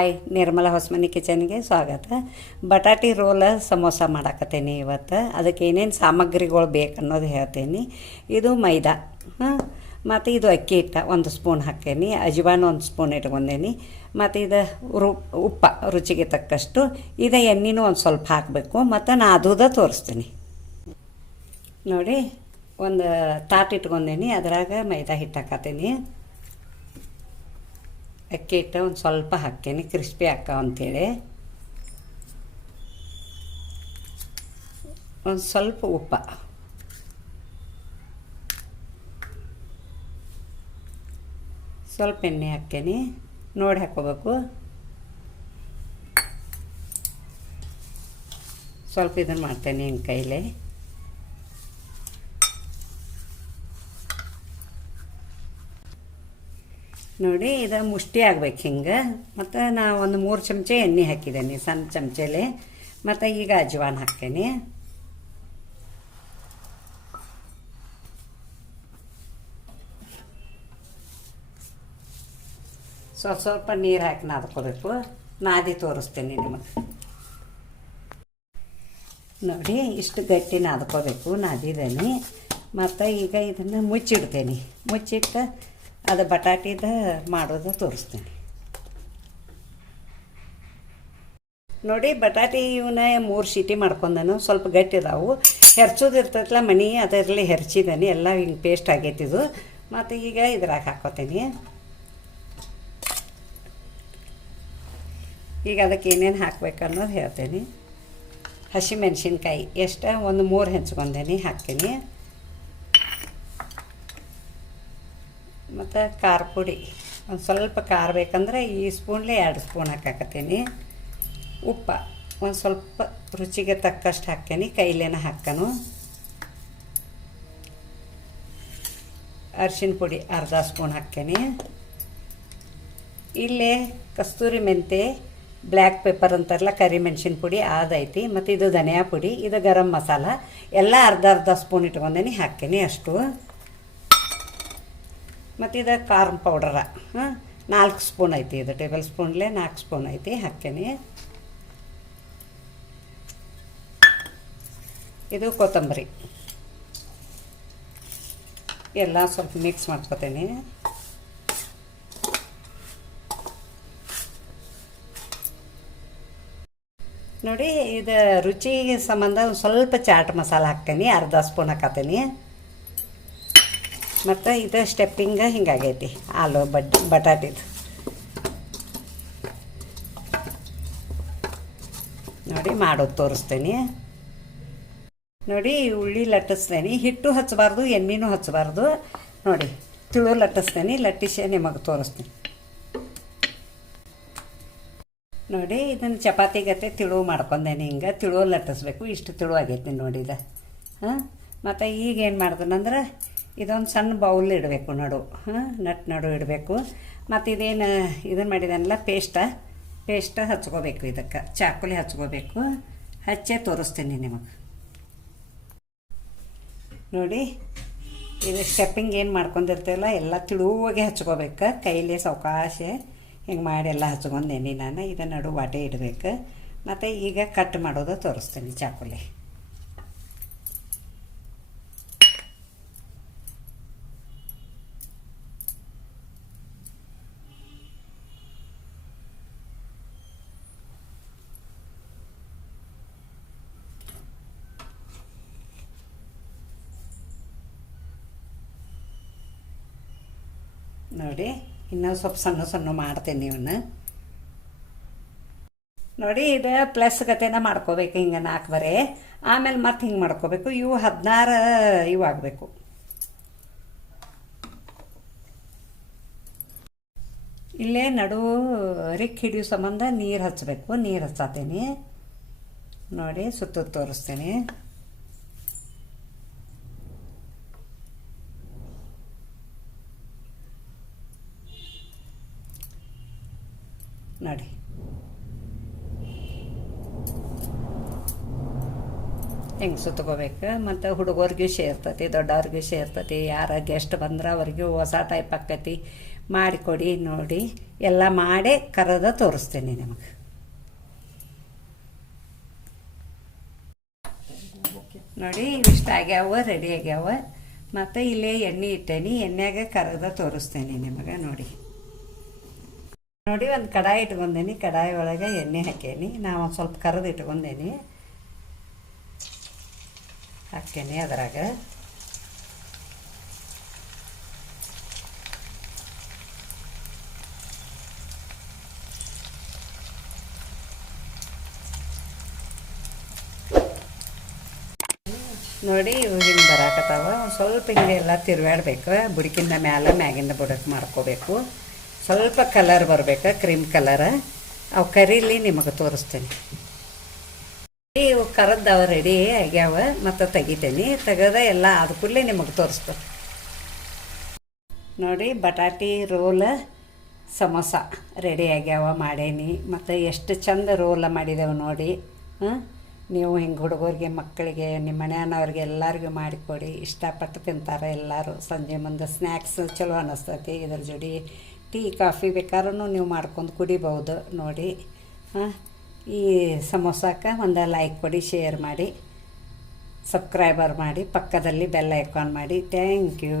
Hi ನಿರ್ಮಲ ಹೊಸಮನಿ ಕಿಚನ್ಗೆ ಸ್ವಾಗತ. ಬಟಾಟಿ ರೋಲ ಸಮೋಸ ಮಾಡಾಕತ್ತೀನಿ ಇವತ್ತು. ಅದಕ್ಕೆ ಏನೇನು ಸಾಮಗ್ರಿಗಳು ಬೇಕನ್ನೋದು ಹೇಳ್ತೀನಿ. ಇದು ಮೈದಾ. ಹಾಂ, ಮತ್ತು ಇದು ಅಕ್ಕಿ ಹಿಟ್ಟ ಒಂದು ಸ್ಪೂನ್ ಹಾಕೇನಿ ಅಜವಾನ ಒಂದು ಸ್ಪೂನ್ ಇಟ್ಕೊಂಡೇನಿ. ಮತ್ತು ಇದು ರು, ಉಪ್ಪ ರುಚಿಗೆ ತಕ್ಕಷ್ಟು. ಇದು ಎಣ್ಣೆನೂ ಒಂದು ಸ್ವಲ್ಪ ಹಾಕಬೇಕು. ಮತ್ತು ನಾ ಅದುದ ತೋರಿಸ್ತೀನಿ. ನೋಡಿ, ಒಂದು ತಾಟ್ ಇಟ್ಕೊಂಡೇನಿ. ಅದ್ರಾಗ ಮೈದಾ ಹಿಟ್ಟು ಹಾಕತ್ತೀನಿ. ಅಕ್ಕಿ ಹಿಟ್ಟು ಒಂದು ಸ್ವಲ್ಪ ಹಾಕ್ತೇನೆ ಕ್ರಿಸ್ಪಿ ಹಾಕ ಅಂಥೇಳಿ. ಒಂದು ಸ್ವಲ್ಪ ಉಪ್ಪ. ಸ್ವಲ್ಪ ಎಣ್ಣೆ ಹಾಕ್ತೇನೆ. ನೋಡಿ ಹಾಕ್ಕೋಬೇಕು. ಸ್ವಲ್ಪ ಇದನ್ನು ಮಾಡ್ತೇನೆ ಹಿಂಗೆ ಕೈಲೇ. ನೋಡಿ ಇದು ಮುಷ್ಟಿ ಆಗ್ಬೇಕು ಹಿಂಗೆ. ಮತ್ತು ನಾ ಒಂದು ಮೂರು ಚಮಚೆ ಎಣ್ಣೆ ಹಾಕಿದ್ದೇನೆ, ಸಣ್ಣ ಚಮಚೆಲಿ. ಮತ್ತು ಈಗ ಅಜ್ವಾನ್ ಹಾಕ್ತೇನೆ. ಸ್ವಲ್ಪ ಸ್ವಲ್ಪ ನೀರು ಹಾಕಿ ನಾದ್ಕೋಬೇಕು. ನಾದಿ ತೋರಿಸ್ತೇನೆ ನಿಮಗೆ. ನೋಡಿ, ಇಷ್ಟು ಗಟ್ಟಿ ನಾದ್ಕೋಬೇಕು, ನಾದಿದ್ದೇನೆ. ಮತ್ತು ಈಗ ಇದನ್ನು ಮುಚ್ಚಿಡ್ತೇನೆ. ಮುಚ್ಚಿಟ್ಟು ಅದು ಬಟಾಟಿದ ಮಾಡೋದು ತೋರಿಸ್ತೀನಿ. ನೋಡಿ ಬಟಾಟಿ ಇವನ್ನ ಮೂರು ಸಿಟಿ ಮಾಡ್ಕೊಂಡನು, ಸ್ವಲ್ಪ ಗಟ್ಟಿ ಇದಾವು ಹೆರ್ಚೋದು ಇರ್ತೈತಲ್ಲ ಮನೆ, ಅದರಲ್ಲಿ ಹೆರ್ಚಿದ್ದಾನೆ ಎಲ್ಲ ಹಿಂಗೆ ಪೇಸ್ಟ್ ಆಗೈತಿದು ಮತ್ತು ಈಗ ಇದ್ರಾಗ ಹಾಕೋತೀನಿ. ಈಗ ಅದಕ್ಕೆ ಏನೇನು ಹಾಕ್ಬೇಕು ಅನ್ನೋದು ಹೇಳ್ತೀನಿ. ಹಸಿಮೆಣ್ಸಿನ್ಕಾಯಿ, ಎಷ್ಟು? ಒಂದು ಮೂರು ಹೆಂಚ್ಕೊಂಡೇನಿ, ಹಾಕ್ತೀನಿ. ಮತ್ತು ಖಾರ ಪುಡಿ. ಒಂದು ಸ್ವಲ್ಪ ಖಾರ ಬೇಕಂದ್ರೆ ಈ ಸ್ಪೂನ್ಲೆ ಎರಡು ಸ್ಪೂನ್ ಹಾಕಾಕತ್ತೀನಿ. ಉಪ್ಪ, ಒಂದು ಸ್ವಲ್ಪ ರುಚಿಗೆ ತಕ್ಕಷ್ಟು ಹಾಕ್ತೀನಿ. ಕೈಲೇನ ಹಾಕನು. ಅರ್ಶಿಣ ಪುಡಿ ಅರ್ಧ ಸ್ಪೂನ್ ಹಾಕ್ತೀನಿ. ಇಲ್ಲೇ ಕಸ್ತೂರಿ ಮೆಂತೆ, ಬ್ಲ್ಯಾಕ್ ಪೆಪ್ಪರ್ ಅಂತಾರಲ್ಲ ಕರಿಮೆಣ್ಸಿನ ಪುಡಿ ಅದೈತಿ ಮತ್ತು ಇದು ಧನಿಯಾ ಪುಡಿ, ಇದು ಗರಂ ಮಸಾಲ. ಎಲ್ಲ ಅರ್ಧ ಅರ್ಧ ಸ್ಪೂನ್ ಇಟ್ಕೊಂಡೇನಿ, ಹಾಕ್ತೀನಿ ಅಷ್ಟು. ಮತ್ತು ಇದು ಕಾರ್ನ್ ಪೌಡರ ಹಾಂ, ನಾಲ್ಕು ಸ್ಪೂನ್ ಐತಿ ಇದು. ಟೇಬಲ್ ಸ್ಪೂನ್ಲೆ ನಾಲ್ಕು ಸ್ಪೂನ್ ಐತಿ. ಹಾಕ್ತೀನಿ. ಇದು ಕೊತ್ತಂಬರಿ. ಎಲ್ಲ ಸ್ವಲ್ಪ ಮಿಕ್ಸ್ ಮಾಡ್ಕೊತೀನಿ. ನೋಡಿ, ಇದು ರುಚಿಗೆ ಸಂಬಂಧ ಸ್ವಲ್ಪ ಚಾಟ್ ಮಸಾಲ ಹಾಕ್ತೀನಿ. ಅರ್ಧ ಸ್ಪೂನ್ ಹಾಕತ್ತೀನಿ ಮತ್ತು ಇದು ಸ್ಟೆಪ್ಪಿಂಗ ಹಿಂಗಾಗೈತಿ, ಆಲೂ ಬಟ್ ಬಟಾಟಿದು. ನೋಡಿ ಮಾಡೋದು ತೋರಿಸ್ತೇನೆ. ನೋಡಿ ಉಳ್ಳಿ ಲಟ್ಟಿಸ್ತೇನೆ, ಹಿಟ್ಟು ಹಚ್ಚಬಾರ್ದು ಎಣ್ಣೆನೂ ಹಚ್ಚಬಾರ್ದು ನೋಡಿ, ತಿಳು ಲಟ್ಟಿಸ್ತೇನೆ, ಲಟ್ಟಿಸಿ ನಿಮಗೆ ತೋರಿಸ್ತೀನಿ. ನೋಡಿ ಇದನ್ನು ಚಪಾತಿ ಗತೆ ತಿಳು ಮಾಡ್ಕೊಂಡೇನೆ, ಹಿಂಗೆ ತಿಳು ಲಟ್ಟಿಸ್ಬೇಕು, ಇಷ್ಟು ತಿಳು ಆಗೈತಿ ನೋಡಿ ಇದು. ಹಾಂ? ಮತ್ತು ಈಗ ಏನು ಮಾಡ್ದನಂದ್ರೆ ಇದೊಂದು ಸಣ್ಣ ಬೌಲ್ ಇಡಬೇಕು ನಡು. ಹಾಂ, ನಟ್ ನಡು ಇಡಬೇಕು. ಮತ್ತು ಇದೇನು ಇದನ್ನು ಮಾಡಿದನಲ್ಲ ಪೇಸ್ಟ ಪೇಸ್ಟ ಹಚ್ಕೋಬೇಕು ಇದಕ್ಕೆ. ಚಾಕುಲಿ ಹಚ್ಕೋಬೇಕು. ಹಚ್ಚೇ ತೋರಿಸ್ತೀನಿ ನಿಮಗೆ. ನೋಡಿ, ಇದು ಸ್ಟೆಪ್ಪಿಂಗ್ ಏನು ಮಾಡ್ಕೊಂಡಿರ್ತೀವಲ್ಲ, ಎಲ್ಲ ತಿಳುವಾಗೆ ಹಚ್ಕೋಬೇಕು. ಕೈಲಿ ಸಾವಕಾಶ ಹಿಂಗೆ ಮಾಡಿ ಎಲ್ಲ ಹಚ್ಕೊಂಡೇನಿ ನಾನು ಇದನ್ನು ನಡು ವಾಟೆ ಇಡಬೇಕು. ಮತ್ತು ಈಗ ಕಟ್ ಮಾಡೋದು ತೋರಿಸ್ತೀನಿ ಚಾಕುಲಿ. ನೋಡಿ, ಇನ್ನೂ ಸ್ವಲ್ಪ ಸಣ್ಣ ಸಣ್ಣ ಮಾಡ್ತೀನಿ ಇವನ್ನ ನೋಡಿ, ಇದು ಪ್ಲಸ್ ಗತೆನ ಮಾಡ್ಕೋಬೇಕು, ಹಿಂಗೆ ನಾಲ್ಕು ಬರೆ. ಆಮೇಲೆ ಮತ್ತೆ ಹಿಂಗೆ ಮಾಡ್ಕೋಬೇಕು, ಇವು ಹದಿನಾರು ಇವು ಆಗಬೇಕು. ಇಲ್ಲೇ ನಡು ರಿಕ್ ಹಿಡಿಯೋ ಸಂಬಂಧ ನೀರು ಹಚ್ಚಬೇಕು ನೀರು ಹಚ್ಚತೀನಿ. ನೋಡಿ ಸುತ್ತ ತೋರಿಸ್ತೀನಿ. ನೋಡಿ. ಹೆಂಗೆ ಸುತ್ಕೋಬೇಕು ಮತ್ತು ಹುಡುಗರಿಗೂ ಸೇರ್ತತಿ ದೊಡ್ಡವ್ರಿಗೂ ಸೇರ್ತತಿ, ಯಾರ ಗೆಸ್ಟ್ ಬಂದ್ರೆ ಅವ್ರಿಗೂ ಹೊಸ ಟೈಪ್ ಆಕ್ಕತಿ. ಮಾಡಿಕೊಡಿ, ನೋಡಿ. ಎಲ್ಲ ಮಾಡಿ ಕರೆದ ತೋರಿಸ್ತೀನಿ ನಿಮಗೆ. ನೋಡಿ ಇಷ್ಟ ಆಗ್ಯಾವ ರೆಡಿ ಆಗ್ಯಾವ. ಮತ್ತು ಇಲ್ಲೇ ಎಣ್ಣೆ ಇಟ್ಟೇನಿ ಎಣ್ಣೆಗೆ ಕರೆದ ತೋರಿಸ್ತೇನೆ ನಿಮಗೆ, ನೋಡಿ. ನೋಡಿ, ಒಂದು ಕಡಾಯಿ ಇಟ್ಕೊಂಡೇನಿ, ಕಡಾಯಿ ಒಳಗೆ ಎಣ್ಣೆ ಹಾಕೇನಿ. ನಾವು ಸ್ವಲ್ಪ ಕರೆದು ಇಟ್ಕೊಂಡೇನಿ. ಹಾಕೇನಿ ಅದರಾಗ. ನೋಡಿ, ಇವಾಗಿನ ಬರಾಕತ್ತಾವ. ಸ್ವಲ್ಪ ಹಿಂಗೆ ಎಲ್ಲ ತಿರುಗಾಡ್ಬೇಕು ಬುಡಕಿಂದ ಮ್ಯಾಲೆ ಮ್ಯಾಗಿಂದ ಬುಡಕ್ಕೆ ಮಾಡ್ಕೋಬೇಕು. ಸ್ವಲ್ಪ ಕಲರ್ ಬರಬೇಕಾ? ಕ್ರೀಮ್ ಕಲರ ಅವು ಕರೀಲಿ ನಿಮಗೆ ತೋರಿಸ್ತೇನೆ. ಇವು ಕರದ್ದವ ರೆಡಿ ಆಗ್ಯಾವ, ಮತ್ತು ತೆಗಿತೇನೆ. ತೆಗೆದ ಎಲ್ಲ ಆದ ಕೂಡಲೇ ನಿಮಗೆ ತೋರಿಸ್ತೇವೆ ನೋಡಿ, ಬಟಾಟಿ ರೋಲ್ ಸಮೋಸ ರೆಡಿ ಆಗ್ಯಾವ, ಮಾಡೇನಿ. ಮತ್ತು ಎಷ್ಟು ಚಂದ ರೋಲ ಮಾಡಿದೆವು ನೋಡಿ. ನೀವು ಹಿಂಗೆ ಹುಡುಗರಿಗೆ, ಮಕ್ಕಳಿಗೆ ನಿಮ್ಮ ಮನೆಯವ್ರಿಗೆ ಎಲ್ಲರಿಗೂ ಮಾಡಿಕೊಡಿ. ಇಷ್ಟಪಟ್ಟು ತಿಂತಾರೆ ಎಲ್ಲರೂ. ಸಂಜೆ ಮುಂದೆ ಸ್ನ್ಯಾಕ್ಸ್ ಚಲೋ ಅನ್ನಿಸ್ತೈತಿ ಇದ್ರ ಜೋಡಿ ಟೀ ಕಾಫಿ ಬೇಕಾದ್ರೂ ನೀವು ಮಾಡ್ಕೊಂಡು ಕುಡಿಬೋದು ನೋಡಿ. ಈ ಸಮೋಸಕ್ಕೆ ಒಂದು ಲೈಕ್ ಕೊಡಿ ಶೇರ್ ಮಾಡಿ ಸಬ್ಸ್ಕ್ರೈಬರ್ ಮಾಡಿ, ಪಕ್ಕದಲ್ಲಿ ಬೆಲ್ ಐಕಾನ್ ಮಾಡಿ. Thank you